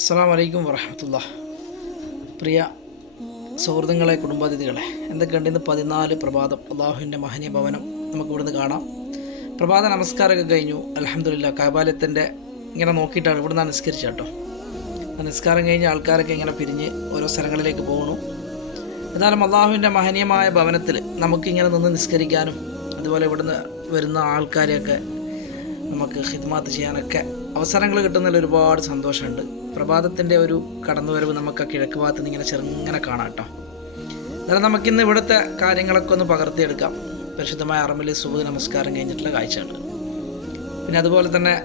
അസ്സാം വലൈക്കും വറഹമത്തുള്ള പ്രിയ സുഹൃത്തുക്കളെ കുടുംബാതിഥികളെ എന്തൊക്കെയുണ്ട് ഇന്ന് പതിനാല് പ്രഭാതം അള്ളാഹുവിന്റെ മഹനീയ ഭവനം നമുക്ക് ഇവിടുന്ന് കാണാം. പ്രഭാത നമസ്കാരമൊക്കെ കഴിഞ്ഞു. അലഹമില്ല കാബാലയത്തിന്റെ ഇങ്ങനെ നോക്കിയിട്ടാണ് ഇവിടുന്ന് നിസ്കരിച്ച കേട്ടോ. നിസ്കാരം കഴിഞ്ഞ് ആൾക്കാരൊക്കെ ഇങ്ങനെ പിരിഞ്ഞ് ഓരോ സ്ഥലങ്ങളിലേക്ക് പോകണു എന്നാലും അള്ളാഹുവിന്റെ മഹനീയമായ ഭവനത്തിൽ നമുക്കിങ്ങനെ നിന്ന് നിസ്കരിക്കാനും അതുപോലെ ഇവിടുന്ന് വരുന്ന ആൾക്കാരെയൊക്കെ നമുക്ക് ഹിദ്മാത്ത് ചെയ്യാനൊക്കെ അവസരങ്ങൾ കിട്ടുന്നതിൽ ഒരുപാട് സന്തോഷമുണ്ട്. പ്രഭാതത്തിന്റെ ഒരു കടന്നുവരവ് നമുക്ക് കിഴക്ക് ഭാഗത്ത് നിന്ന് ഇങ്ങനെ ചെറുങ്ങനെ കാണാം കേട്ടോ. എന്നാലും നമുക്കിന്ന് ഇവിടുത്തെ കാര്യങ്ങളൊക്കെ ഒന്ന് പകർത്തിയെടുക്കാം. പരിശുദ്ധമായ അറമ്പിൽ സുബ് നമസ്കാരം കഴിഞ്ഞിട്ടുള്ള കാഴ്ചകൾ. പിന്നെ അതുപോലെ തന്നെ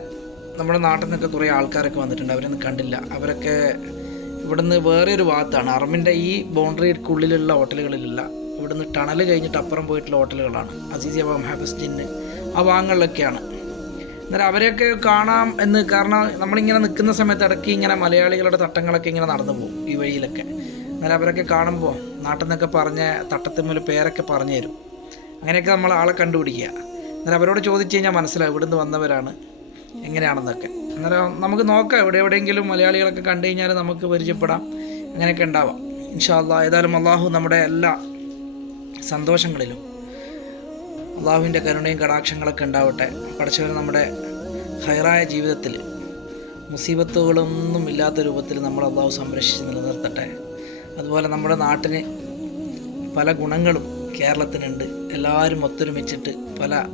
നമ്മുടെ നാട്ടിൽ നിന്നൊക്കെ കുറേ ആൾക്കാരൊക്കെ വന്നിട്ടുണ്ട്. അവരൊന്നും കണ്ടില്ല. അവരൊക്കെ ഇവിടുന്ന് വേറെ ഒരു ഭാഗത്താണ്. അറമിന്റെ ഈ ബൗണ്ടറിക്കുള്ളിലുള്ള ഹോട്ടലുകളിലല്ല. ഇവിടുന്ന് ടണൽ കഴിഞ്ഞിട്ട് അപ്പുറം പോയിട്ടുള്ള ഹോട്ടലുകളാണ്. അസീസിയ ഹാബസ് ജിന്ന്. ആ ഭാഗങ്ങളിലൊക്കെയാണ്. അന്നേരം അവരെയൊക്കെ കാണാം എന്ന് കാരണം നമ്മളിങ്ങനെ നിൽക്കുന്ന സമയത്ത് ഇടയ്ക്ക് ഇങ്ങനെ മലയാളികളുടെ തട്ടങ്ങളൊക്കെ ഇങ്ങനെ നടന്നു പോകും ഈ വഴിയിലൊക്കെ. അന്നേരം അവരൊക്കെ കാണുമ്പോൾ നാട്ടിൽ നിന്നൊക്കെ പറഞ്ഞ തട്ടത്തിന്മേൽ പേരൊക്കെ പറഞ്ഞു തരും. അങ്ങനെയൊക്കെ നമ്മൾ ആളെ കണ്ടുപിടിക്കുക. അന്നേരം അവരോട് ചോദിച്ചു കഴിഞ്ഞാൽ മനസ്സിലാവും ഇവിടുന്ന് വന്നവരാണ് എങ്ങനെയാണെന്നൊക്കെ. അന്നേരം നമുക്ക് നോക്കാം ഇവിടെ എവിടെയെങ്കിലും മലയാളികളൊക്കെ കണ്ടു കഴിഞ്ഞാൽ നമുക്ക് പരിചയപ്പെടാം. അങ്ങനെയൊക്കെ ഉണ്ടാവാം. ഇൻഷാല്ലാ ഏതായാലും അള്ളാഹു നമ്മുടെ എല്ലാ സന്തോഷങ്ങളിലും അള്ളാഹുവിന്റെ കരുണയും കടാക്ഷങ്ങളൊക്കെ ഉണ്ടാവട്ടെ. പഠിച്ചവർ നമ്മുടെ ഹൈറായ ജീവിതത്തിൽ മുസീബത്തുകളൊന്നും ഇല്ലാത്ത രൂപത്തിൽ നമ്മൾ അള്ളാഹു സംരക്ഷിച്ച് നിലനിർത്തട്ടെ. അതുപോലെ നമ്മുടെ നാട്ടിന് പല ഗുണങ്ങളും കേരളത്തിനുണ്ട്. എല്ലാവരും ഒത്തൊരുമിച്ചിട്ട് പല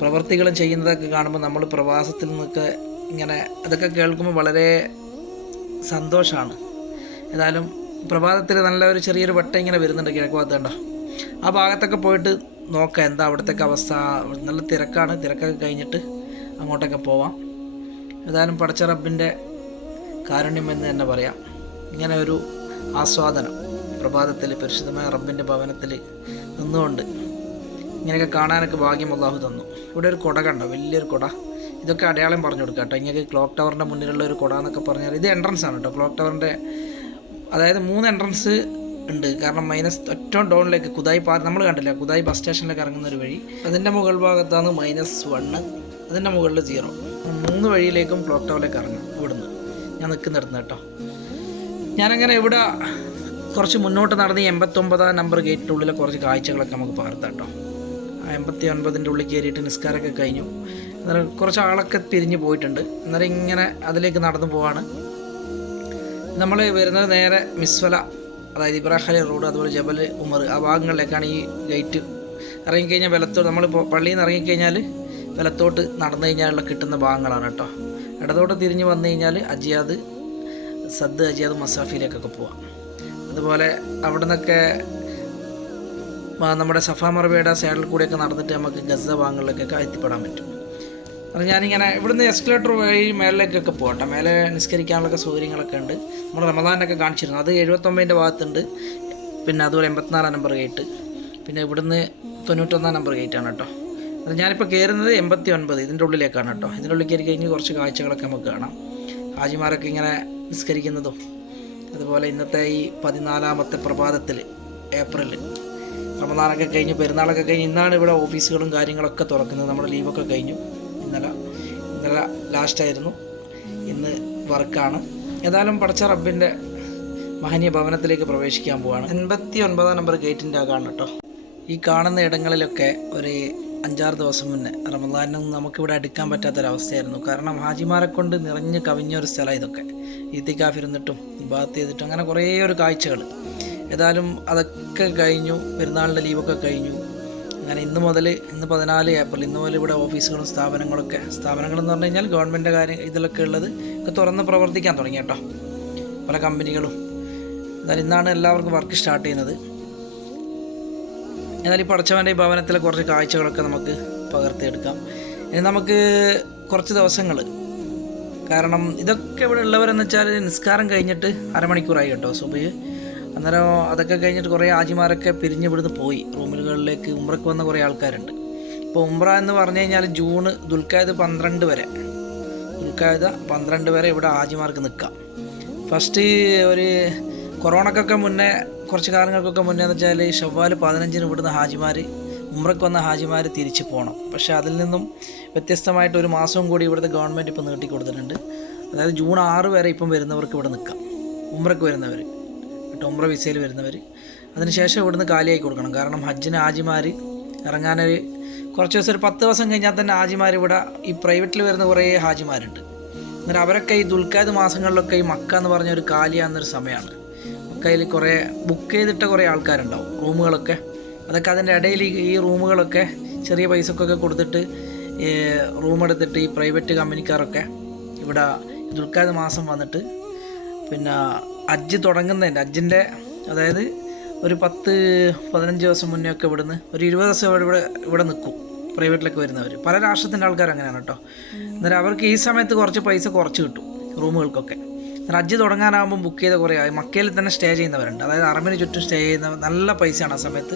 പ്രവർത്തികളും ചെയ്യുന്നതൊക്കെ കാണുമ്പോൾ നമ്മൾ പ്രവാസത്തിൽ നിന്നൊക്കെ ഇങ്ങനെ അതൊക്കെ കേൾക്കുമ്പോൾ വളരെ സന്തോഷമാണ് ഏതായാലും പ്രഭാതത്തിൽ നല്ല ഒരു ചെറിയൊരു വട്ടം ഇങ്ങനെ വരുന്നുണ്ട് കിഴക്ക് ഭാഗത്ത് ആ ഭാഗത്തൊക്കെ പോയിട്ട് നോക്കാം എന്താ അവിടുത്തെ അവസ്ഥ. നല്ല തിരക്കാണ്. തിരക്കൊക്കെ കഴിഞ്ഞിട്ട് അങ്ങോട്ടൊക്കെ പോവാം. ഏതായാലും പടച്ച റബ്ബിന്റെ കാരുണ്യം എന്ന് തന്നെ പറയാം. ഇങ്ങനെ ഒരു ആസ്വാദനം പ്രഭാതത്തിൽ പരിശുദ്ധമായ റബ്ബിന്റെ ഭവനത്തിൽ നിന്നുകൊണ്ട് ഇങ്ങനെയൊക്കെ കാണാനൊക്കെ ഭാഗ്യം അള്ളാഹു തന്നു. ഇവിടെ ഒരു കുട കണ്ടോ? വലിയൊരു കുട. ഇതൊക്കെ അടയാളം പറഞ്ഞു കൊടുക്കാം കേട്ടോ. ഇങ്ങനെ ക്ലോക്ക് ടവറിന്റെ മുന്നിലുള്ള ഒരു കുട എന്നൊക്കെ പറഞ്ഞാൽ ഇത് എൻട്രൻസ് ആണ് കേട്ടോ. ക്ലോക്ക് ടവറിന്റെ അതായത് മൂന്ന് എൻട്രൻസ് ഉണ്ട്. കാരണം മൈനസ് ഏറ്റവും ഡൗണിലേക്ക് കുതായി പാ നമ്മൾ കണ്ടില്ല കുതായി ബസ് സ്റ്റേഷനിലേക്ക് ഇറങ്ങുന്ന ഒരു വഴി. അതിന്റെ മുകൾ ഭാഗത്താണ് മൈനസ് വണ്ണ് അതിന്റെ മുകളിൽ സീറോ മൂന്ന് വഴിയിലേക്കും ക്ലോക്ക് ടവറിലേക്ക് ഇറങ്ങും ഇവിടുന്ന്. ഞാൻ നിൽക്കുന്നിടത്ത് കേട്ടോ. ഞാനങ്ങനെ ഇവിടെ കുറച്ച് മുന്നോട്ട് നടന്ന് എൺപത്തൊമ്പതാം നമ്പർ ഗേറ്റിന്റെ ഉള്ളിലെ കുറച്ച് കാഴ്ചകളൊക്കെ നമുക്ക് പകർത്താം കേട്ടോ. എൺപത്തി ഒൻപതിന്റെ ഉള്ളിൽ കയറിയിട്ട് നിസ്കാരമൊക്കെ കഴിഞ്ഞു. അന്നേരം കുറച്ച് ആളൊക്കെ പിരിഞ്ഞ് പോയിട്ടുണ്ട്. അന്നേരം ഇങ്ങനെ അതിലേക്ക് നടന്നു പോവാണ്. നമ്മൾ വരുന്നത് നേരെ മിസ്വല അതായത് ഇബ്രാഹിം റോഡ് അതുപോലെ ജബൽ ഉമർ ആ ഭാഗങ്ങളിലേക്കാണ് ഈ ഗേറ്റ് ഇറങ്ങിക്കഴിഞ്ഞാൽ വെലത്തോട്ട് നമ്മൾ പള്ളിയിൽ നിന്ന് ഇറങ്ങിക്കഴിഞ്ഞാൽ വെലത്തോട്ട് നടന്നു കഴിഞ്ഞാലുള്ള കിട്ടുന്ന ഭാഗങ്ങളാണ് കേട്ടോ. ഇടത്തോട്ട് തിരിഞ്ഞ് വന്നു കഴിഞ്ഞാൽ അജിയാദ് സദ് അജിയാദ് മസാഫിയിലേക്കൊക്കെ പോവാം. അതുപോലെ അവിടെ നിന്നൊക്കെ നമ്മുടെ സഫാ മറബിയുടെ സൈഡിൽ കൂടെയൊക്കെ നടന്നിട്ട് നമുക്ക് ഗസ ഭാഗങ്ങളിലേക്കൊക്കെ എത്തിപ്പെടാൻ പറ്റും. അത് ഞാനിങ്ങനെ ഇവിടുന്ന് എസ്കലേറ്റർ വഴി മേലിലേക്കൊക്കെ പോകട്ടെ മേലെ നിസ്കരിക്കാനുള്ള സൗകര്യങ്ങളൊക്കെ ഉണ്ട്. നമ്മൾ റമദാനൊക്കെ കാണിച്ചിരുന്നു. അത് എഴുപത്തൊമ്പതിന്റെ ഭാഗത്തുണ്ട്. പിന്നെ അതുപോലെ എൺപത്തിനാലാം നമ്പർ ഗേറ്റ് പിന്നെ ഇവിടുന്ന് തൊണ്ണൂറ്റൊന്നാം നമ്പർ ഗേറ്റാണ് കേട്ടോ. അത് ഞാനിപ്പോൾ കയറുന്നത് എൺപത്തി ഒൻപത് ഇതിന്റെ ഉള്ളിലേക്കാണ് കേട്ടോ. ഇതിന്റെ ഉള്ളിൽ കയറി കഴിഞ്ഞ് കുറച്ച് കാഴ്ചകളൊക്കെ നമുക്ക് കാണാം. ഹാജിമാരൊക്കെ ഇങ്ങനെ നിസ്കരിക്കുന്നതും അതുപോലെ ഇന്നത്തെ ഈ പതിനാലാമത്തെ പ്രഭാതത്തിൽ ഏപ്രിൽ റമദാനൊക്കെ കഴിഞ്ഞ് പെരുന്നാളൊക്കെ കഴിഞ്ഞ് ഇന്നാണ് ഇവിടെ ഓഫീസുകളും കാര്യങ്ങളൊക്കെ തുറക്കുന്നത്. നമ്മുടെ ലീവൊക്കെ കഴിഞ്ഞു. ഇന്നലെ ഇന്നലെ ലാസ്റ്റായിരുന്നു ഇന്ന് വർക്കാണ് ഏതായാലും പടച്ച റബ്ബിന്റെ മഹനീയ ഭവനത്തിലേക്ക് പ്രവേശിക്കാൻ പോവാണ്. എൺപത്തി ഒൻപതാം നമ്പർ ഗേറ്റിന്റെ ആകാണ് കേട്ടോ. ഈ കാണുന്ന ഇടങ്ങളിലൊക്കെ ഒരു അഞ്ചാറ് ദിവസം മുന്നേ റമദാനൊന്നും നമുക്കിവിടെ അടുക്കാൻ പറ്റാത്തൊരവസ്ഥയായിരുന്നു. കാരണം ഹാജിമാരെ കൊണ്ട് നിറഞ്ഞ് കവിഞ്ഞ ഒരു സ്ഥലം ഇതൊക്കെ. ഈത്തിക്കാഫിരുന്നിട്ടും ഇബാത്ത് ചെയ്തിട്ടും അങ്ങനെ കുറേ ഒരു കാഴ്ചകൾ. ഏതായാലും അതൊക്കെ കഴിഞ്ഞു പെരുന്നാളിന്റെ ലീവൊക്കെ കഴിഞ്ഞു. അങ്ങനെ ഇന്ന് മുതൽ ഇന്ന് പതിനാല് ഏപ്രിൽ ഇന്ന് മുതൽ ഇവിടെ ഓഫീസുകളും സ്ഥാപനങ്ങളൊക്കെ സ്ഥാപനങ്ങളെന്ന് പറഞ്ഞു കഴിഞ്ഞാൽ ഗവൺമെന്റ് കാര്യം ഇതിലൊക്കെ ഉള്ളത് ഒക്കെ തുറന്ന് പ്രവർത്തിക്കാൻ തുടങ്ങി കേട്ടോ. പല കമ്പനികളും. എന്നാലും ഇന്നാണ് എല്ലാവർക്കും വർക്ക് സ്റ്റാർട്ട് ചെയ്യുന്നത്. എന്നാലും ഈ പടച്ചവന്റെ ഈ ഭവനത്തിലെ കുറച്ച് കാഴ്ചകളൊക്കെ നമുക്ക് പകർത്തിയെടുക്കാം. ഇനി നമുക്ക് കുറച്ച് ദിവസങ്ങൾ കാരണം ഇതൊക്കെ ഇവിടെ ഉള്ളവരെന്ന് വെച്ചാൽ നിസ്കാരം കഴിഞ്ഞിട്ട് അരമണിക്കൂറായി കേട്ടോ സുബൈ അന്നേരം അതൊക്കെ കഴിഞ്ഞിട്ട് കുറേ ആജിമാരൊക്കെ പിരിഞ്ഞ് ഇവിടുന്ന് പോയി. റൂമുകളിലേക്ക് ഉമ്രക്ക് വന്ന കുറേ ആൾക്കാരുണ്ട്. ഇപ്പോൾ ഉംറ എന്ന് പറഞ്ഞു കഴിഞ്ഞാൽ ജൂണ് ദുൽഖായത് പന്ത്രണ്ട് വരെ. ദുൽഖായത് പന്ത്രണ്ട് വരെ ഇവിടെ ആജിമാർക്ക് നിൽക്കാം. ഫസ്റ്റ് ഒരു കൊറോണക്കൊക്കെ മുന്നേ കുറച്ച് കാലങ്ങൾക്കൊക്കെ മുന്നേ എന്ന് വെച്ചാൽ ഷവ്വാൽ പതിനഞ്ചിന് ഇവിടുന്ന് ഹാജിമാർ ഉമ്രക്ക് വന്ന ഹാജിമാർ തിരിച്ചു പോകണം പക്ഷേ അതിൽ നിന്നും വ്യത്യസ്തമായിട്ട് ഒരു മാസവും കൂടി ഇവിടുത്തെ ഗവൺമെന്റ് ഇപ്പോൾ നീട്ടി കൊടുത്തിട്ടുണ്ട് അതായത് ജൂൺ ആറ് വരെ ഇപ്പം വരുന്നവർക്ക് ഇവിടെ നിൽക്കാം. ഉമ്രക്ക് വരുന്നവർ കേട്ടോ ഉമ്ര വിസയിൽ വരുന്നവർ. അതിനുശേഷം ഇവിടുന്ന് കാലിയായി കൊടുക്കണം. കാരണം ഹജ്ജിന് ആജിമാർ ഇറങ്ങാനൊരു കുറച്ച് ദിവസം ഒരു പത്ത് ദിവസം കഴിഞ്ഞാൽ തന്നെ ആജിമാർ ഇവിടെ ഈ പ്രൈവറ്റിൽ വരുന്ന കുറേ ഹാജിമാരുണ്ട്. എന്നാൽ അവരൊക്കെ ഈ ദുൽഖാദ് മാസങ്ങളിലൊക്കെ ഈ മക്ക എന്ന് പറഞ്ഞ ഒരു കാലിയാകുന്നൊരു സമയമാണ്. മക്കയിൽ കുറേ ബുക്ക് ചെയ്തിട്ട കുറേ ആൾക്കാരുണ്ടാവും റൂമുകളൊക്കെ. അതൊക്കെ അതിന്റെ ഇടയിൽ ഈ റൂമുകളൊക്കെ ചെറിയ പൈസക്കൊക്കെ കൊടുത്തിട്ട് റൂം എടുത്തിട്ട് ഈ പ്രൈവറ്റ് കമ്പനിക്കാരൊക്കെ ഇവിടെ ദുൽഖാദ് മാസം വന്നിട്ട് പിന്നെ അജ്ജ് തുടങ്ങുന്നതിന്റെ അജ്ജിന്റെ അതായത് ഒരു പത്ത് പതിനഞ്ച് ദിവസം മുന്നേ ഒക്കെ ഇവിടുന്ന് ഒരു ഇരുപത് ദിവസം ഇവിടെ ഇവിടെ നിൽക്കും പ്രൈവറ്റിലൊക്കെ വരുന്നവർ. പല രാഷ്ട്രത്തിന്റെ ആൾക്കാർ അങ്ങനെയാണ് കേട്ടോ. അന്നേരം അവർക്ക് ഈ സമയത്ത് കുറച്ച് പൈസ കുറച്ച് കിട്ടും റൂമുകൾക്കൊക്കെ. അന്നേരം അജ്ജ് തുടങ്ങാനാകുമ്പോൾ ബുക്ക് ചെയ്ത കുറേ ആയി മക്കയിൽ തന്നെ സ്റ്റേ ചെയ്യുന്നവരുണ്ട്. അതായത് അറമിന് ചുറ്റും സ്റ്റേ ചെയ്യുന്ന നല്ല പൈസയാണ് ആ സമയത്ത്.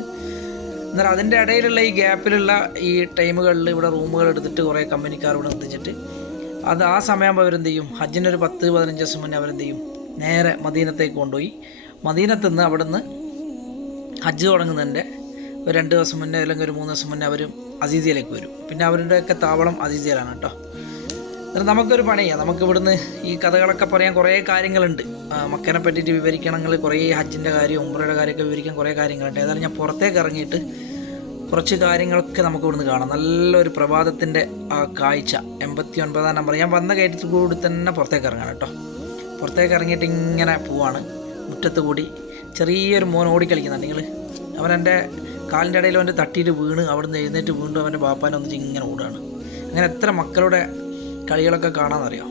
അന്നേരം അതിന്റെ ഇടയിലുള്ള ഈ ഗ്യാപ്പിലുള്ള ഈ ടൈമുകളിൽ ഇവിടെ റൂമുകൾ എടുത്തിട്ട് കുറേ കമ്പനിക്കാർ ഇവിടെ നിർത്തിച്ചിട്ട് അത് ആ സമയമാകുമ്പോൾ അവരെന്ത് ചെയ്യും? ഒരു പത്ത് പതിനഞ്ച് ദിവസം മുന്നേ അവരെന്ത് ചെയ്യും? നേരെ മദീനത്തേക്ക് കൊണ്ടുപോയി. മദീനത്ത് നിന്ന് അവിടെ നിന്ന് ഹജ്ജ് തുടങ്ങുന്നതിന്റെ ഒരു രണ്ട് ദിവസം മുന്നേ അല്ലെങ്കിൽ ഒരു മൂന്ന് ദിവസം മുന്നേ അവർ അസീസിയയിലേക്ക് വരും. പിന്നെ അവരുടെയൊക്കെ താവളം അസീസിയയിലാണ് കേട്ടോ. എന്നിട്ട് നമുക്കൊരു പണിയാണ് നമുക്ക് ഇവിടുന്ന് ഈ കഥകളൊക്കെ പറയാൻ കുറേ കാര്യങ്ങളുണ്ട്. മക്കനെ പറ്റിയിട്ട് വിവരിക്കണമെങ്കിൽ കുറേ ഹജ്ജിന്റെ കാര്യം ഉംറയുടെ കാര്യമൊക്കെ വിവരിക്കാൻ കുറേ കാര്യങ്ങളുണ്ട്. ഏതായാലും ഞാൻ പുറത്തേക്ക് ഇറങ്ങിയിട്ട് കുറച്ച് കാര്യങ്ങളൊക്കെ നമുക്ക് ഇവിടുന്ന് കാണാം. നല്ലൊരു പ്രഭാതത്തിന്റെ ആ കാഴ്ച. എൺപത്തി ഒൻപതാം നമ്പർ. ഞാൻ വന്ന കയറ്റത്തിൽ കൂടി തന്നെ പുറത്തേക്ക് ഇറങ്ങണം കേട്ടോ. പുറത്തേക്ക് ഇറങ്ങിയിട്ട് ഇങ്ങനെ പോവാണ്. മുറ്റത്ത് കൂടി ചെറിയൊരു മോൻ ഓടിക്കളിക്കുന്നുണ്ട് നിങ്ങൾ അവൻ എന്റെ കാലിന്റെ ഇടയിൽ അവന്റെ തട്ടിയിട്ട് വീണ് അവിടുന്ന് എഴുന്നേറ്റ് വീണ്ടും അവന്റെ ബാപ്പാനെ ഒന്നിച്ച് ഇങ്ങനെ ഓടുകയാണ്. അങ്ങനെ എത്ര മക്കളുടെ കളികളൊക്കെ കാണാമെന്നറിയാം?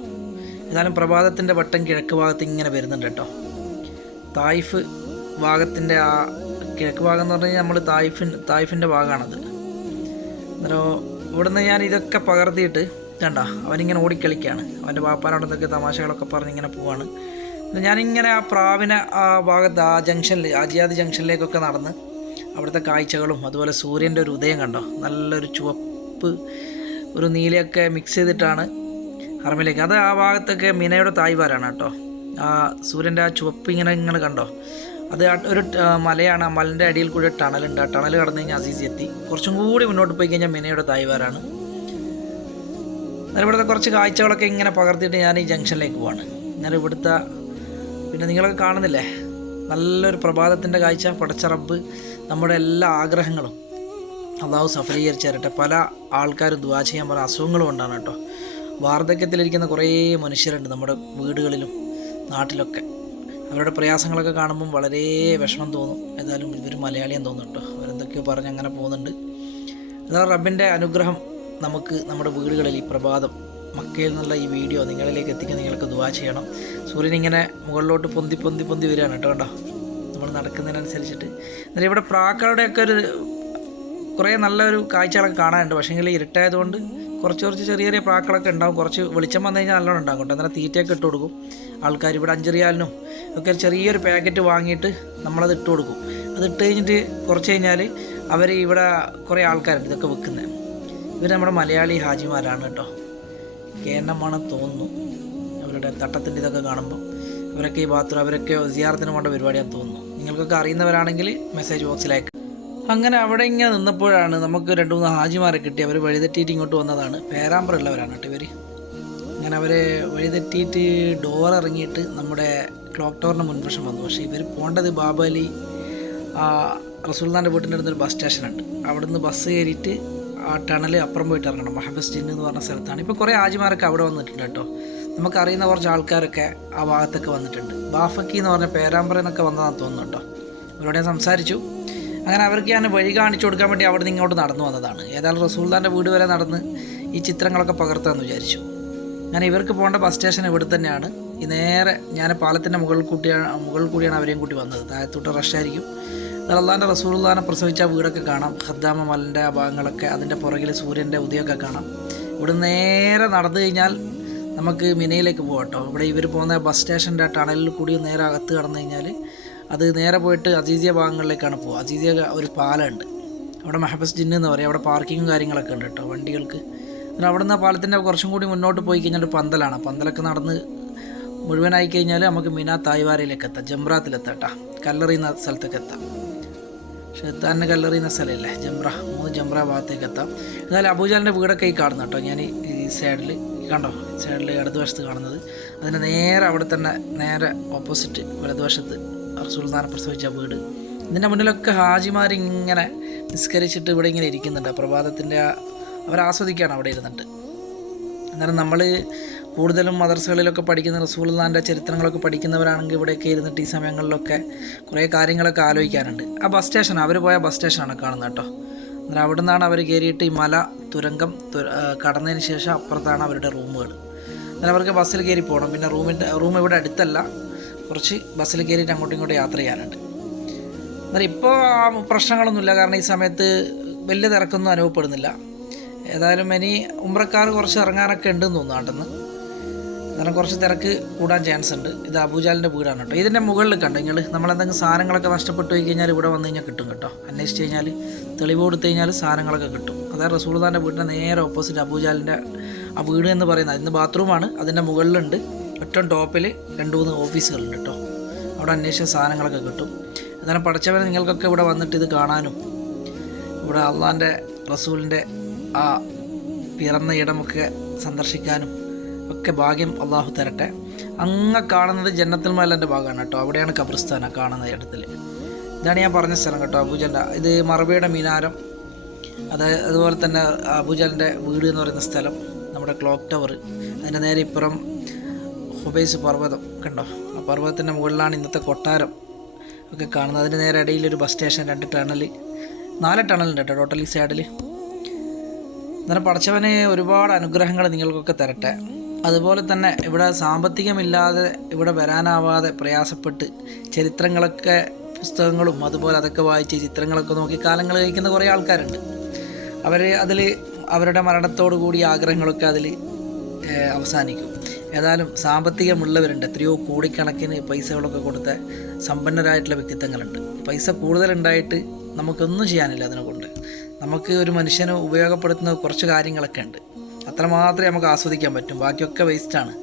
എന്നാലും പ്രഭാതത്തിന്റെ വട്ടം കിഴക്ക് ഭാഗത്ത് ഇങ്ങനെ വരുന്നുണ്ട് കേട്ടോ. തായിഫ് ഭാഗത്തിന്റെ ആ കിഴക്ക് ഭാഗം എന്ന് പറഞ്ഞു കഴിഞ്ഞാൽ നമ്മൾ തായിഫിൻ തായിഫിന്റെ ഭാഗമാണത്. അന്നേരം ഇവിടുന്ന് ഞാൻ ഇതൊക്കെ പകർത്തിയിട്ട് കണ്ട അവനിങ്ങനെ ഓടിക്കളിക്കുകയാണ് അവന്റെ വാപ്പാനോട് എന്തൊക്കെ തമാശകളൊക്കെ പറഞ്ഞ് ഇങ്ങനെ പോവാണ്. ഞാനിങ്ങനെ ആ പ്രാവിനെ ആ ഭാഗത്ത് ആ ജംഗ്ഷനിൽ അജിയാദ് ജംഗ്ഷനിലേക്കൊക്കെ നടന്ന് അവിടുത്തെ കാഴ്ചകളും അതുപോലെ സൂര്യന്റെ ഒരു ഉദയം കണ്ടോ? നല്ലൊരു ചുവപ്പ് ഒരു നീലയൊക്കെ മിക്സ് ചെയ്തിട്ടാണ് ഹർമിലേക്ക് അത് ആ ഭാഗത്തൊക്കെ മിനയുടെ തായ്വാരാണ് കേട്ടോ. ആ സൂര്യന്റെ ആ ചുവപ്പ് ഇങ്ങനെ ഇങ്ങനെ കണ്ടോ? അത് ഒരു മലയാണ് ആ മലന്റെ അടിയിൽ കൂടി ടണലുണ്ട്. ആ ടണൽ കടന്നു കഴിഞ്ഞാൽ അസീസ് എത്തി. കുറച്ചും കൂടി മുന്നോട്ട് പോയി കഴിഞ്ഞാൽ മിനയുടെ തായ്വാരാണ്. അന്നേരം ഇവിടുത്തെ കുറച്ച് കാഴ്ചകളൊക്കെ ഇങ്ങനെ പകർത്തിയിട്ട് ഞാൻ ഈ ജംഗ്ഷനിലേക്ക് പോവാണ്. അന്നേരം ഇവിടുത്തെ പിന്നെ നിങ്ങളൊക്കെ കാണുന്നില്ലേ? നല്ലൊരു പ്രഭാതത്തിന്റെ കാഴ്ച പടച്ച റബ്ബ് നമ്മുടെ എല്ലാ ആഗ്രഹങ്ങളും. അള്ളാഹു സഫലീകരിച്ച് തരട്ടെ. പല ആൾക്കാരും ദുവാ ചെയ്യാൻ പറഞ്ഞ അസുഖങ്ങളും ഉണ്ടാണ് കേട്ടോ. വാർദ്ധക്യത്തിലിരിക്കുന്ന കുറേ മനുഷ്യരുണ്ട് നമ്മുടെ വീടുകളിലും നാട്ടിലൊക്കെ. അവരുടെ പ്രയാസങ്ങളൊക്കെ കാണുമ്പം വളരെ വിഷമം തോന്നും. ഏതായാലും ഇവർ മലയാളിയാൻ തോന്നും കേട്ടോ. അവരെന്തൊക്കെയോ പറഞ്ഞ് അങ്ങനെ പോകുന്നുണ്ട്. അതാണ് റബ്ബിന്റെ അനുഗ്രഹം. നമുക്ക് നമ്മുടെ വീടുകളിൽ ഈ പ്രഭാതം മക്കയിൽ നിന്നുള്ള ഈ വീഡിയോ നിങ്ങളിലേക്ക് എത്തിക്കാൻ നിങ്ങൾക്ക് ദുവാ ചെയ്യണം. സൂര്യൻ ഇങ്ങനെ മുകളിലോട്ട് പൊന്തി പൊന്തി പൊന്തി വരികയാണ് കേട്ടോ കണ്ടോ? നമ്മൾ നടക്കുന്നതിനനുസരിച്ചിട്ട്. എന്നാൽ ഇവിടെ പ്രാക്കളുടെയൊക്കെ ഒരു കുറേ നല്ലൊരു കാഴ്ചകളൊക്കെ കാണാനുണ്ട്. പക്ഷേങ്കിൽ ഇരുട്ടായതുകൊണ്ട് കുറച്ച് കുറച്ച് ചെറിയ ചെറിയ പ്രാക്കളൊക്കെ ഉണ്ടാകും കുറച്ച് വെളിച്ചം വന്നു കഴിഞ്ഞാൽ നല്ലോണം ഉണ്ടാകും കേട്ടോ. അന്നേരം തീറ്റയൊക്കെ ഇട്ട് കൊടുക്കും. ആൾക്കാർ ഇവിടെ അഞ്ചറിയാലിനും ഒക്കെ ചെറിയൊരു പാക്കറ്റ് വാങ്ങിയിട്ട് നമ്മളത് ഇട്ട് കൊടുക്കും. അത് ഇട്ട് കഴിഞ്ഞിട്ട് കുറച്ച് കഴിഞ്ഞാൽ അവർ ഇവിടെ കുറേ ആൾക്കാരുണ്ട് ഇതൊക്കെ വെക്കുന്നത്. ഇവർ നമ്മുടെ മലയാളി ഹാജിമാരാണ് കേട്ടോ. കേരളമാണ് തോന്നുന്നു. അവരുടെ തട്ടത്തിന്റെ ഇതൊക്കെ കാണുമ്പോൾ അവരൊക്കെ ഈ ബാത്റൂം അവരൊക്കെ സിയാറത്തിന് പോകേണ്ട പരിപാടിയാണെന്ന് തോന്നുന്നു. നിങ്ങൾക്കൊക്കെ അറിയുന്നവരാണെങ്കിൽ മെസ്സേജ് ബോക്സിലേക്ക്. അങ്ങനെ അവിടെ ഇങ്ങനെ നിന്നപ്പോഴാണ് നമുക്ക് രണ്ട് മൂന്ന് ഹാജിമാരെ കിട്ടി. അവർ വഴിതെറ്റിയിട്ട് ഇങ്ങോട്ട് വന്നതാണ്. പേരാമ്പ്രമുള്ളവരാണ് കേട്ടോ ഇവർ അങ്ങനെ അവർ വഴിതെറ്റിയിട്ട് ഡോർ ഇറങ്ങിയിട്ട് നമ്മുടെ ക്ലോക്ക് ടവറിന് മുൻവശം വന്നു. പക്ഷേ ഇവർ പോകേണ്ടത് ബാബലി റസൂൽദാന്റെ വീട്ടിന്റെ അടുത്തൊരു ബസ് സ്റ്റേഷനുണ്ട് അവിടുന്ന് ബസ് കയറിയിട്ട് ആ ടണൽ അപ്പുറം പോയിട്ട് ഇറങ്ങണം. മഹബസ് ജിന്ന് എന്ന് പറഞ്ഞ സ്ഥലത്താണ്. ഇപ്പോൾ കുറേ ആജിമാരൊക്കെ അവിടെ വന്നിട്ടുണ്ട് കേട്ടോ. നമുക്കറിയുന്ന കുറച്ച് ആൾക്കാരൊക്കെ ആ ഭാഗത്തൊക്കെ വന്നിട്ടുണ്ട്. ബാഫക്കി എന്ന് പറഞ്ഞ പേരാമ്പ്ര എന്നൊക്കെ വന്നതാണെന്ന് തോന്നുന്നു കേട്ടോ. അവരോട് ഞാൻ സംസാരിച്ചു. അങ്ങനെ അവർക്ക് ഞാൻ വഴി കാണിച്ചു കൊടുക്കാൻ വേണ്ടി അവിടെ നിന്ന് ഇങ്ങോട്ട് നടന്നു വന്നതാണ്. ഏതായാലും റസൂൽദാന്റെ വീട് വരെ നടന്ന് ഈ ചിത്രങ്ങളൊക്കെ പകർത്താമെന്ന് വിചാരിച്ചു. അങ്ങനെ ഇവർക്ക് പോകേണ്ട ബസ് സ്റ്റേഷൻ ഇവിടെ തന്നെയാണ്. ഈ നേരെ ഞാൻ പാലത്തിന്റെ മുകളിൽ കൂട്ടിയാണ് മുകളിൽ കൂടിയാണ് അവരെയും കൂട്ടി വന്നത്. താഴത്തോട്ട് റഷായിരിക്കും അള്ളാന്റെ റസൂലുള്ളാനെ പ്രസവിച്ച വീടൊക്കെ കാണാം. ഹദ്ദാമ മലന്റെ ആ ഭാഗങ്ങളൊക്കെ അതിന്റെ പുറകിൽ സൂര്യന്റെ ഉദയമൊക്കെ കാണാം. ഇവിടെ നേരെ നടന്നു കഴിഞ്ഞാൽ നമുക്ക് മിനയിലേക്ക് പോകാം കേട്ടോ. ഇവിടെ ഇവർ പോകുന്ന ബസ് സ്റ്റേഷന്റെ ടണലിൽ കൂടി നേരെ അകത്ത് കടന്നു കഴിഞ്ഞാൽ അത് നേരെ പോയിട്ട് അസീസിയ ഭാഗങ്ങളിലേക്കാണ് പോകുക അസീസിയ ഒരു പാലമുണ്ട്. അവിടെ മെഹബസ് ജിന്ന് എന്ന് പറയും. അവിടെ പാർക്കിങ്ങും കാര്യങ്ങളൊക്കെ ഉണ്ട് കേട്ടോ വണ്ടികൾക്ക്. അവിടെ നിന്ന് പാലത്തിന്റെ കുറച്ചും കൂടി മുന്നോട്ട് പോയി കഴിഞ്ഞാൽ ഒരു പന്തലാണ്. പന്തലൊക്കെ നടന്ന് മുഴുവനായി കഴിഞ്ഞാൽ നമുക്ക് മിനാ തായ്വാരയിലേക്ക് എത്താം ജംറാത്തിലെത്താം കേട്ടോ കല്ലെറിയുന്ന സ്ഥലത്തേക്ക് എത്താം ഷെത്താനെ കല്ലെറിയുന്ന സ്ഥലമല്ലേ ജംറ. മൂന്ന് ജംറ ഭാഗത്തേക്ക് എത്താം എന്നാലും അബൂജാലിന്റെ വീടൊക്കെ ഈ കാണുന്ന കേട്ടോ. ഞാൻ ഈ സൈഡിൽ കണ്ടോ? സൈഡിൽ ഇടതുവശത്ത് കാണുന്നത്. അതിന് നേരെ അവിടെ തന്നെ നേരെ ഓപ്പോസിറ്റ് വലതുവശത്ത് റസൂൽദാനെ പ്രസവിച്ച വീട്. ഇതിന്റെ മുന്നിലൊക്കെ ഹാജിമാരിങ്ങനെ നിസ്കരിച്ചിട്ട് ഇവിടെ ഇങ്ങനെ ഇരിക്കുന്നുണ്ട്. പ്രഭാതത്തിന്റെ അവർ ആസ്വദിക്കുകയാണ് അവിടെ ഇരുന്നിട്ട്. അന്നേരം നമ്മൾ കൂടുതലും മദർസകളിലൊക്കെ പഠിക്കുന്ന റസൂൽദാന്റെ ചരിത്രങ്ങളൊക്കെ പഠിക്കുന്നവരാണെങ്കിൽ ഇവിടെയൊക്കെ ഇരുന്നിട്ട് ഈ സമയങ്ങളിലൊക്കെ കുറേ കാര്യങ്ങളൊക്കെ ആലോചിക്കാനുണ്ട് ആ ബസ് സ്റ്റേഷൻ അവർ പോയ ബസ് സ്റ്റേഷനാണ് കാണുന്നത് കേട്ടോ. അന്നേരം അവിടെ നിന്നാണ് അവർ കയറിയിട്ട് ഈ മല തുരങ്കം കടന്നതിന് ശേഷം അപ്പുറത്താണ് അവരുടെ റൂമുകൾ. അന്നേരം അവർക്ക് ബസ്സിൽ കയറി പോകണം. പിന്നെ റൂമിന്റെ റൂം ഇവിടെ അടുത്തല്ല. കുറച്ച് ബസ്സിൽ കയറിയിട്ട് അങ്ങോട്ടും ഇങ്ങോട്ടും യാത്ര ചെയ്യാനുണ്ട്. എന്നാൽ ഇപ്പോൾ പ്രശ്നങ്ങളൊന്നുമില്ല. കാരണം ഈ സമയത്ത് വലിയ തിരക്കൊന്നും അനുഭവപ്പെടുന്നില്ല. ഏതായാലും ഇനി ഉമ്രക്കാർ കുറച്ച് ഇറങ്ങാനൊക്കെ ഉണ്ടെന്ന് തോന്നുന്നു നാട്ടിൽ നിന്ന് കാരണം കുറച്ച് തിരക്ക് കൂടാൻ ചാൻസ് ഉണ്ട്. ഇത് അബൂജാലിന്റെ വീടാണ് കേട്ടോ. ഇതിന്റെ മുകളിൽ കണ്ടു നിങ്ങൾ നമ്മളെന്തെങ്കിലും സാധനങ്ങളൊക്കെ നഷ്ടപ്പെട്ടു പോയി കഴിഞ്ഞാൽ ഇവിടെ വന്നു കഴിഞ്ഞാൽ കിട്ടും കേട്ടോ. അന്വേഷിച്ച് കഴിഞ്ഞാൽ തെളിവ് കൊടുത്തു കഴിഞ്ഞാൽ സാധനങ്ങളൊക്കെ കിട്ടും. അതായത് റസൂൽദാന്റെ വീടിന്റെ നേരെ ഓപ്പോസിറ്റ് അബൂജാലിന്റെ ആ വീട് എന്ന് പറയുന്നത്. അതിന്റെ ബാത്റൂമാണ് അതിന്റെ മുകളിലുണ്ട്. ഏറ്റവും ടോപ്പിൽ രണ്ട് മൂന്ന് ഓഫീസുകളുണ്ട് കേട്ടോ. അവിടെ അന്വേഷിച്ച സാധനങ്ങളൊക്കെ കിട്ടും. എന്നാലും പഠിച്ചവരെ നിങ്ങൾക്കൊക്കെ ഇവിടെ വന്നിട്ട് ഇത് കാണാനും ഇവിടെ അള്ളാന്റെ റസൂലിന്റെ ആ പിറന്ന ഇടമൊക്കെ സന്ദർശിക്കാനും ഒക്കെ ഭാഗ്യം അള്ളാഹു തരട്ടെ. അങ്ങ് കാണുന്നത് ജന്നത്തുൽ മലന്റെ ഭാഗമാണ് കേട്ടോ. അവിടെയാണ് ഖബർസ്ഥാന കാണുന്ന ഇടത്തിൽ ഇതാണ് ഞാൻ പറഞ്ഞ സ്ഥലം കേട്ടോ അബൂജന്റെ ഇത് മറബയുടെ മിനാരം അത് അതുപോലെ തന്നെ അബൂജലിന്റെ വീട് എന്ന് പറയുന്ന സ്ഥലം നമ്മുടെ ക്ലോക്ക് ടവർ. അതിന്റെ നേരെ ഇപ്പുറം ഹുബൈസ് പർവതം കണ്ടോ? ആ പർവതത്തിന്റെ മുകളിലാണ് ഇന്നത്തെ കൊട്ടാരം ഒക്കെ കാണുന്നത്. അതിന്റെ നേരെ ഒരു ബസ് സ്റ്റേഷൻ രണ്ട് ടണൽ നാല് ടണലുണ്ട് കേട്ടോ ടോട്ടൽ ഈ സൈഡിൽ അന്നേരം പടച്ചവനെ ഒരുപാട് അനുഗ്രഹങ്ങൾ നിങ്ങൾക്കൊക്കെ തരട്ടെ. അതുപോലെ തന്നെ ഇവിടെ സാമ്പത്തികമില്ലാതെ ഇവിടെ വരാനാവാതെ പ്രയാസപ്പെട്ട് ചരിത്രങ്ങളൊക്കെ പുസ്തകങ്ങളും അതുപോലെ അതൊക്കെ വായിച്ച് ചിത്രങ്ങളൊക്കെ നോക്കി കാലങ്ങൾ കഴിക്കുന്ന കുറേ ആൾക്കാരുണ്ട്. അവർ അതിൽ അവരുടെ മരണത്തോടു കൂടി ആഗ്രഹങ്ങളൊക്കെ അതിൽ അവസാനിക്കും. ഏതായാലും സാമ്പത്തികമുള്ളവരുണ്ട്. എത്രയോ കോടിക്കണക്കിന് പൈസകളൊക്കെ കൊടുത്ത സമ്പന്നരായിട്ടുള്ള വ്യക്തിത്വങ്ങളുണ്ട്. പൈസ കൂടുതലുണ്ടായിട്ട് നമുക്കൊന്നും ചെയ്യാനില്ല അതിനെ കൊണ്ട് നമുക്ക് ഒരു മനുഷ്യന് ഉപയോഗപ്പെടുത്തുന്ന കുറച്ച് കാര്യങ്ങളൊക്കെ ഉണ്ട്. അത്രമാത്രമേ നമുക്ക് ആസ്വദിക്കാൻ പറ്റും. ബാക്കിയൊക്കെ വേസ്റ്റാണ്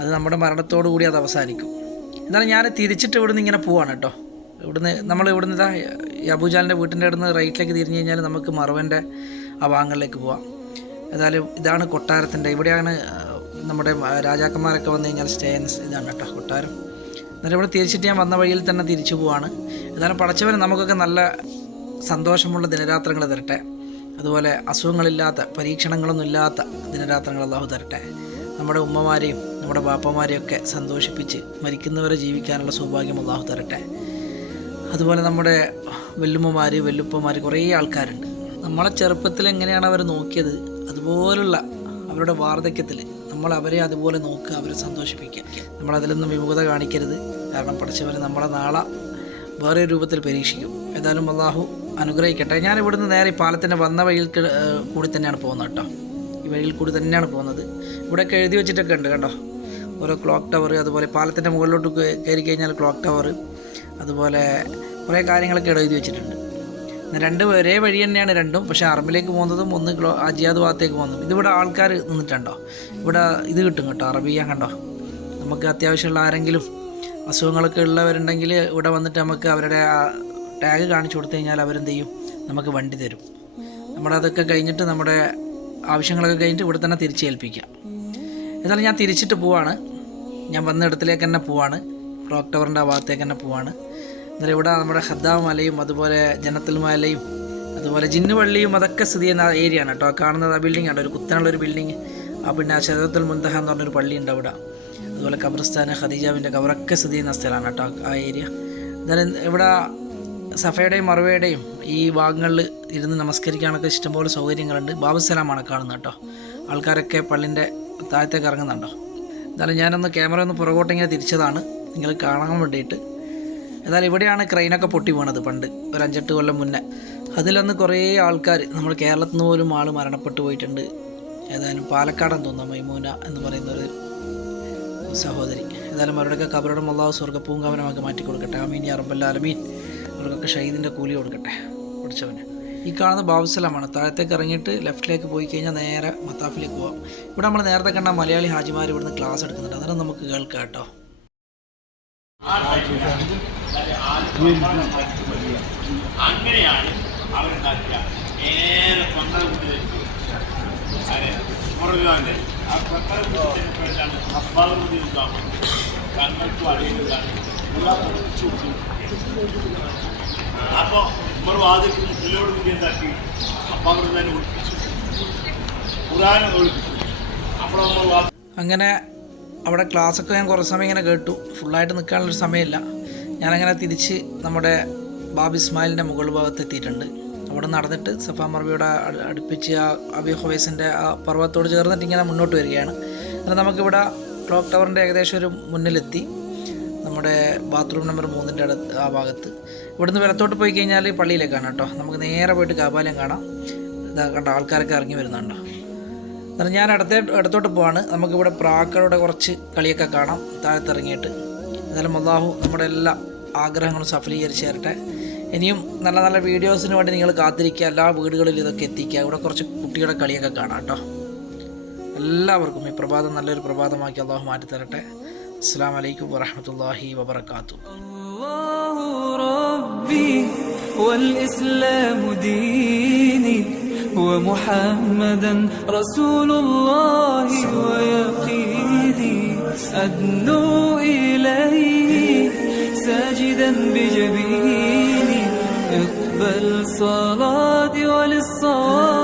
അത് നമ്മുടെ മരണത്തോടു കൂടി അത് അവസാനിക്കും. എന്നാലും ഞാൻ തിരിച്ചിട്ട് ഇവിടുന്ന് ഇങ്ങനെ പോവാണ് കേട്ടോ. ഇവിടുന്ന് നമ്മൾ ഇവിടുന്ന് ഇതാ അബൂജാലിന്റെ വീട്ടിന്റെ അടുത്ത് റൈറ്റിലേക്ക് തിരിഞ്ഞു കഴിഞ്ഞാൽ നമുക്ക് മറവന്റെ ആ ഭാഗങ്ങളിലേക്ക് പോവാം. ഏതായാലും ഇതാണ് കൊട്ടാരത്തിന്റെ ഇവിടെയാണ് നമ്മുടെ രാജാക്കന്മാരൊക്കെ വന്നു കഴിഞ്ഞാൽ സ്റ്റേ ഇതാണ് കേട്ടോ കൊട്ടാരം. എന്നിട്ട് ഇവിടെ തിരിച്ചിട്ട് ഞാൻ വന്ന വഴിയിൽ തന്നെ തിരിച്ചു പോവാണ്. ഏതായാലും പടച്ചവന് നമുക്കൊക്കെ നല്ല സന്തോഷമുള്ള ദിനരാത്രങ്ങൾ തരട്ടെ. അതുപോലെ അസുഖങ്ങളില്ലാത്ത പരീക്ഷണങ്ങളൊന്നും ഇല്ലാത്ത ദിനരാത്രങ്ങൾ അള്ളാഹു തരട്ടെ. നമ്മുടെ ഉമ്മമാരെയും നമ്മുടെ ബാപ്പമാരെയും ഒക്കെ സന്തോഷിപ്പിച്ച് മരിക്കുന്നവരെ ജീവിക്കാനുള്ള സൗഭാഗ്യം അള്ളാഹു തരട്ടെ. അതുപോലെ നമ്മുടെ വെല്ലുമ്മമാർ വെല്ലുപ്പമാർ കുറേ ആൾക്കാരുണ്ട്. നമ്മളെ ചെറുപ്പത്തിൽ എങ്ങനെയാണ് അവർ നോക്കിയത്? അതുപോലുള്ള അവരുടെ വാർദ്ധക്യത്തിൽ നമ്മൾ അവരെ അതുപോലെ നോക്കുക അവരെ സന്തോഷിപ്പിക്കുക. നമ്മൾ അതിലൊന്നും വിമുഖത കാണിക്കരുത്. കാരണം പഠിച്ചവർ നമ്മളെ നാളെ വേറെ രൂപത്തിൽ പരീക്ഷിക്കും. ഏതായാലും അള്ളാഹു അനുഗ്രഹിക്കട്ടെ. ഞാൻ ഇവിടുന്ന് നേരെ ഈ പാലത്തിന്റെ വന്ന വഴിയിൽ കൂടി തന്നെയാണ് പോകുന്നത് കേട്ടോ. ഈ വഴിയിൽ കൂടി തന്നെയാണ് പോകുന്നത്. ഇവിടെയൊക്കെ എഴുതി വെച്ചിട്ടൊക്കെ ഉണ്ട് കേട്ടോ. ഓരോ ക്ലോക്ക് ടവർ അതുപോലെ പാലത്തിന്റെ മുകളിലോട്ട് കയറി കഴിഞ്ഞാൽ ക്ലോക്ക് ടവർ അതുപോലെ കുറേ കാര്യങ്ങളൊക്കെ എഴുതി വെച്ചിട്ടുണ്ട്. രണ്ട് ഒരേ വഴി തന്നെയാണ് രണ്ടും. പക്ഷേ അറബിലേക്ക് പോകുന്നതും ഒന്ന് ക്ലോ അജിയാദ് ഭാഗത്തേക്ക് പോകുന്നതും. ഇതിവിടെ ആൾക്കാർ നിന്നിട്ടുണ്ടോ? ഇവിടെ ഇത് കിട്ടും കേട്ടോ അറബിയ കണ്ടോ? നമുക്ക് അത്യാവശ്യമുള്ള ആരെങ്കിലും അസുഖങ്ങളൊക്കെ ഉള്ളവരുണ്ടെങ്കിൽ ഇവിടെ വന്നിട്ട് നമുക്ക് അവരുടെ ടാഗ് കാണിച്ചു കൊടുത്തു കഴിഞ്ഞാൽ അവരെന്ത് ചെയ്യും നമുക്ക് വണ്ടി തരും. നമ്മുടെ അതൊക്കെ കഴിഞ്ഞിട്ട് നമ്മുടെ ആവശ്യങ്ങളൊക്കെ കഴിഞ്ഞിട്ട് ഇവിടെ തന്നെ തിരിച്ചേൽപ്പിക്കാം എന്നാലും ഞാൻ തിരിച്ചിട്ട് പോവാണ്. ഞാൻ വന്ന ഇടത്തിലേക്ക് തന്നെ പോവാണ്. ക്ലോക്ക് ടവറിന്റെ ആ ഭാഗത്തേക്ക് തന്നെ പോവാണ്. എന്നാൽ ഇവിടെ നമ്മുടെ ഹദ്ദാവ് മലയും അതുപോലെ ജനത്തൽ മലയും അതുപോലെ ജിന്നുവള്ളിയും അതൊക്കെ സ്ഥിതി ചെയ്യുന്ന ഏരിയ ആണ് കേട്ടോ. കാണുന്നത് ആ ബിൽഡിംഗ് ആണ്. ഒരു കുത്തനുള്ള ഒരു ബിൽഡിങ് ആ പിന്നെ ശരത്തുൽ മുന്തഹ എന്ന് പറഞ്ഞൊരു പള്ളി ഉണ്ട് അവിടെ. അതുപോലെ ഖബർസ്ഥാൻ ഖദീജാവിന്റെ കവറൊക്കെ സ്ഥിതി ചെയ്യുന്ന സ്ഥലമാണ് കേട്ടോ ആ ഏരിയ എന്നാലും ഇവിടെ സഫയുടെയും മറുവയുടെയും ഈ ഭാഗങ്ങളിൽ ഇരുന്ന് നമസ്കരിക്കാനൊക്കെ ഇഷ്ടംപോലെ സൗകര്യങ്ങളുണ്ട്. ബാബുസലാമാണ് കാണുന്നത് കേട്ടോ. ആൾക്കാരൊക്കെ പള്ളിന്റെ താഴത്തേക്ക് ഇറങ്ങുന്നുണ്ടോ? എന്നാലും ഞാനൊന്ന് ക്യാമറ ഒന്ന് പുറകോട്ടിങ്ങനെ തിരിച്ചതാണ്. നിങ്ങൾ കാണാൻ വേണ്ടിയിട്ട്. എന്നാലും ഇവിടെയാണ് ക്രെയിനൊക്കെ പൊട്ടി വീണത് പണ്ട്. ഒരു അഞ്ചെട്ട് കൊല്ലം മുന്നേ. അതിലന്ന് കുറേ ആൾക്കാർ നമ്മൾ കേരളത്തിൽ നിന്ന് പോലും ആൾ മരണപ്പെട്ടു പോയിട്ടുണ്ട്. ഏതായാലും പാലക്കാടെന്ന് തോന്നുന്നു മൈമൂന എന്ന് പറയുന്ന ഒരു സഹോദരി. ഏതായാലും അവരുടെയൊക്കെ കബറുടെ മുള്ളാവ് സ്വർഗപ്പൂങ്കാവനമാക്കി മാറ്റി കൊടുക്കട്ടെ അമീൻ അറബല്ല അലമീൻ അവർക്കൊക്കെ ഷഹീദിന്റെ കൂലി കൊടുക്കട്ടെ പഠിച്ചവന്. ഈ കാണുന്ന ബാബുസലാമാണ്. താഴത്തേക്ക് ഇറങ്ങിയിട്ട് ലെഫ്റ്റിലേക്ക് പോയി കഴിഞ്ഞാൽ നേരെ മത്താഫിലേക്ക് പോവാം. ഇവിടെ നമ്മൾ നേരത്തെ കണ്ട മലയാളി ഹാജിമാർ ഇവിടുന്ന് ക്ലാസ് എടുക്കുന്നുണ്ട്. അന്നേരം നമുക്ക് കേൾക്കാം കേട്ടോ. അങ്ങനെയാണ് അവരുണ്ടാക്കുക ആ അപ്പൊ ഉമർ വാദിക്ക് മുട്ടിലോട് കൂടി എന്താക്കി? അബ്ബാറുദ്ദാനെ ഒളിപ്പിച്ചു. ഖുറാനെ ഒളിപ്പിച്ചു. അപ്പോൾ വാതിൽ അങ്ങനെ അവിടെ ക്ലാസ്സൊക്കെ ഞാൻ കുറച്ച് സമയം ഇങ്ങനെ കേട്ടു. ഫുള്ളായിട്ട് നിൽക്കാനുള്ളൊരു സമയമില്ല. ഞാനങ്ങനെ തിരിച്ച് നമ്മുടെ ബാബ് ഇസ്മായിലിന്റെ മുകൾ ഭാഗത്ത് എത്തിയിട്ടുണ്ട്. അവിടെ നടന്നിട്ട് സഫാ മർബിയുടെ അട് അടുപ്പിച്ച് ആ അബി ഹുവൈസിന്റെ ആ പർവതത്തോട് ചേർന്നിട്ട് ഇങ്ങനെ മുന്നോട്ട് വരികയാണ്. അങ്ങനെ നമുക്കിവിടെ ക്ലോക്ക് ടവറിന്റെ ഏകദേശം ഒരു മുന്നിലെത്തി. നമ്മുടെ ബാത്റൂം നമ്പർ മൂന്നിന്റെ അടുത്ത് ആ ഭാഗത്ത്. ഇവിടുന്ന് വലത്തോട്ട് പോയി കഴിഞ്ഞാൽ പള്ളിയിലേക്കാണ് കേട്ടോ. നമുക്ക് നേരെ പോയിട്ട് കാപാലയം കാണാം. ഇതാ കണ്ട ആൾക്കാരൊക്കെ ഇറങ്ങി വരുന്നുണ്ടോ എന്നാൽ ഞാൻ അടുത്തേ ഇടത്തോട്ട് പോവാണ്. നമുക്കിവിടെ പ്രാക്കളുടെ കുറച്ച് കളിയൊക്കെ കാണാം. താഴത്തിറങ്ങിയിട്ട് എന്നാലും അള്ളാഹു നമ്മുടെ എല്ലാ ആഗ്രഹങ്ങളും സഫലീകരിച്ച് തരട്ടെ. ഇനിയും നല്ല നല്ല വീഡിയോസിന് വേണ്ടി നിങ്ങൾ കാത്തിരിക്കുക. എല്ലാ വീടുകളിലും ഇതൊക്കെ എത്തിക്കുക. ഇവിടെ കുറച്ച് കുട്ടികളുടെ കളിയൊക്കെ കാണാം കേട്ടോ. എല്ലാവർക്കും ഈ പ്രഭാതം നല്ലൊരു പ്രഭാതമാക്കി അള്ളാഹു മാറ്റി തരട്ടെ السلام عليكم ورحمة الله وبركاته. الله ربي والإسلام ديني ومحمدا رسول الله ويقيني أدنو إليه ساجدا بجبيني. اقبل صلاتي وللصواب.